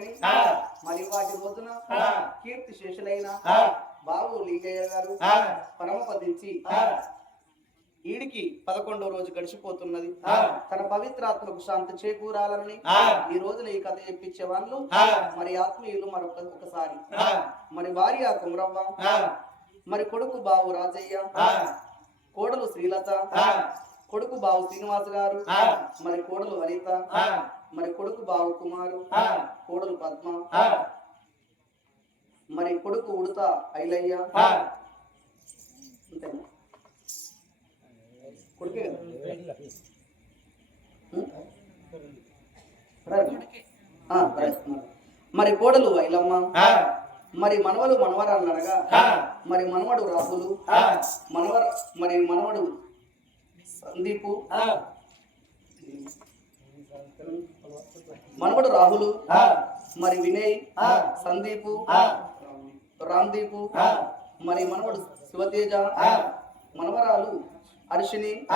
కానీ మరి వాటి రోజున కీర్తి శేషులైన బాబు లింగయ్య గారు పరమపదించి ఈడికి పదకొండో రోజు గడిచిపోతున్నది. తన పవిత్రాత్మకు శాంతి చేకూరాలని ఈ రోజున ఈ కథ చెప్పించే వాళ్ళు మరి ఆత్మీయులు మరొక ఒకసారి. మరి భార్య కుమరవ్వ మరి కొడుకు బావు రాజయ్య కోడలు శ్రీలత కొడుకు బావు శ్రీనివాస్ గారు మరి కోడలు వనిత మరి కొడుకు బావు కుమారు కోడలు పద్మ మరి కొడుకు ఉడత ఐలయ్య. అంతేనా? కొడుకే. మరి కోడలు ఐలమ్మ. మరి మనవలు మనవరాలు అనగా మరి మనవడు రాహులు మనవర మరి మనవడు సందీపు. మనవడు రాహులు. మరి వినయ్. సందీపు. రామ్దీపు మరి మనవడు శివతేజ. మనవరాలు హర్షిని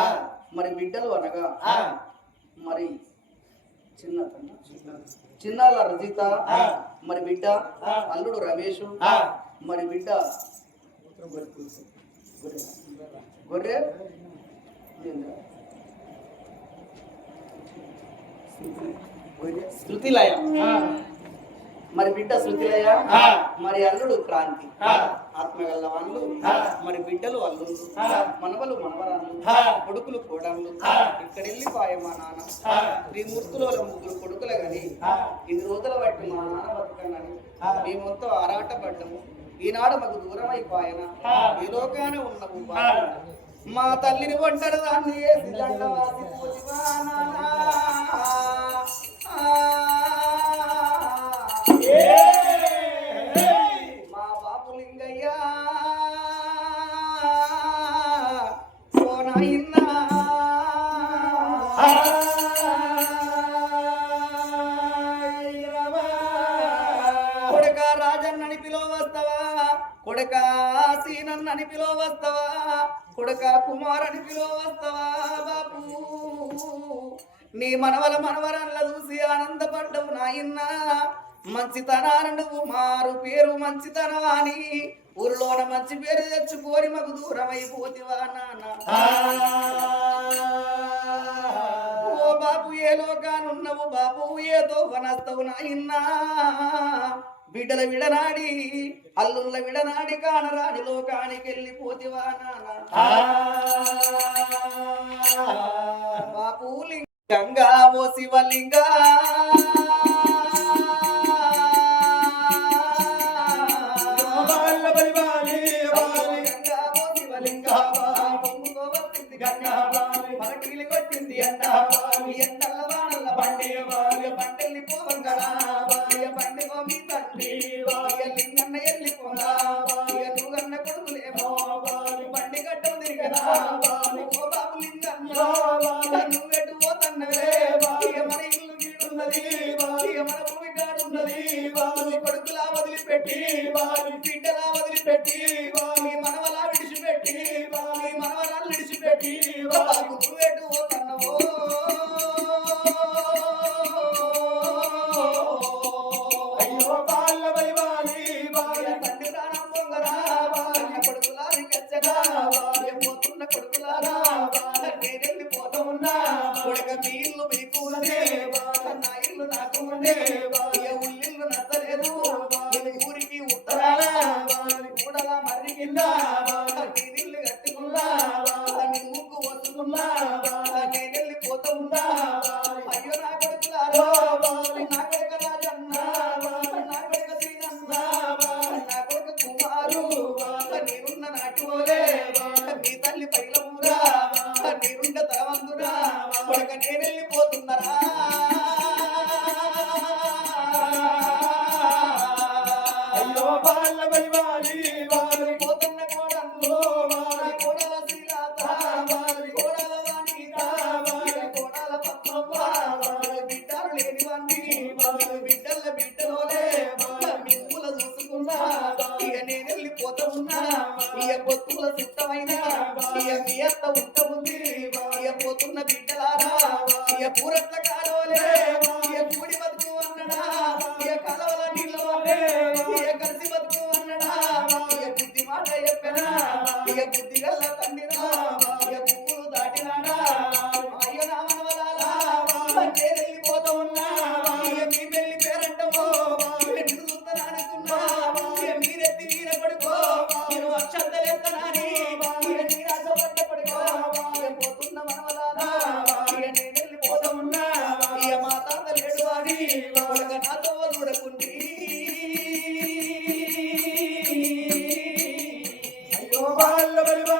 మరి బిడ్డలు అనగా. మరి చిన్న చిన్నాల రజిత. మరి బిడ్డ. అల్లుడు రమేష్. మరి బిడ్డ. గొర్రె. శృతిలయ. మరి బిడ్డ శృతిలయ మరి అల్లుడు క్రాంతి. ఆత్మగల్ల వాళ్ళు మరి బిడ్డలు అల్లుడు మనవలు మనవరాలు కొడుకులు కోడళ్ళు ఇక్కడెళ్ళి పాయ మా నాన్న త్రిమూర్తుల ముగ్గురు కొడుకుల గని ఇన్ని రోజుల బట్టి మా నాన్న బతుకన్నని మేమంతా ఆరాటపడ్డము. ఈనాడు మాకు దూరం అయిపోయన ఈ లోకాన ఉన్నవు. మా తల్లిని ఒంటరి దాన్ని వేసి దండవాసి. మా బాపు లింగయ్య. కొడక సీనన్నని పిలువ వస్తావా కొడక కుమారని పిలువ వస్తావా బాపు? నీ మనవల మనవరల్ల చూసి ఆనందపడ్డవు నాయన్న మంచితనాన్ని నువ్వు మారు పేరు మంచితనం అని ఊరిలోన మంచి పేరు తెచ్చుకోని మాకు దూరం అయిపోతివా నాన్న ఓ బాపు ఏ లోకానున్నవు బాపు ఏదో వనస్తవు నాయన్నా బిడ్డల విడనాడి అల్లుళ్ళ విడనాడి కానరాని లోకానికి వెళ్ళిపోతివా నాన్న బాపు లింగంగా ఓ శివలింగా వదిలిపెట్టి వారి బిడ్డలా వదిలిపెట్టి పోత ఉన్నా ఇయ పొత్తుల సిద్ధమైన? ఇయ ఉంది. ఇయ పోతున్న బిడ్డలారా? ఇయ పూరట్ల కాలువలే? ఇయ కూడి బతుకు అన్నడా? ఇయ కలవల నీళ్ళవలే ఇయ కలిసి బతుకు అన్నడా? ఇయ బుద్ధి బుద్ధిగా lo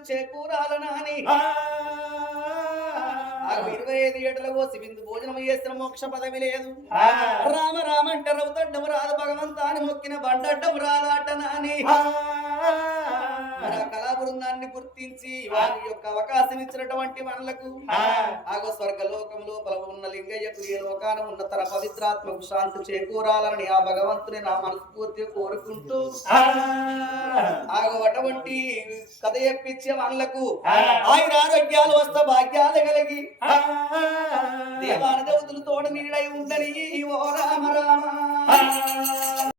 సంపత్తు చేకూరాలనని ఇరవై ఐదు ఏడుల ఓ శివిందు భోజనం చేసిన మోక్ష పదవి లేదు. రామ రామ అంటే రవుతడ్డము రాదు భగవంతాని మొక్కిన బండడ్డము రాదాటనాని మన కళా బృందాన్ని గుర్తించి వారి యొక్క అవకాశం ఇచ్చినటువంటి మనలకు ఆగో స్వర్గ లోకంలో ఉన్న లింగయ్యకు ఏ లోకాన ఉన్న తన పవిత్రాత్మకు శాంతి చేకూరాలని ఆ భగవంతుని నా మనస్ఫూర్తి కోరుకుంటూ ఆగో అటువంటి కథ చెప్పించే మనలకు ఆయన ఆరోగ్యాలు వస్త భాగ్యాలు కలిగి దేవాన దేవతలు తోడు నీడై ఉందని ఓ రామ రామ.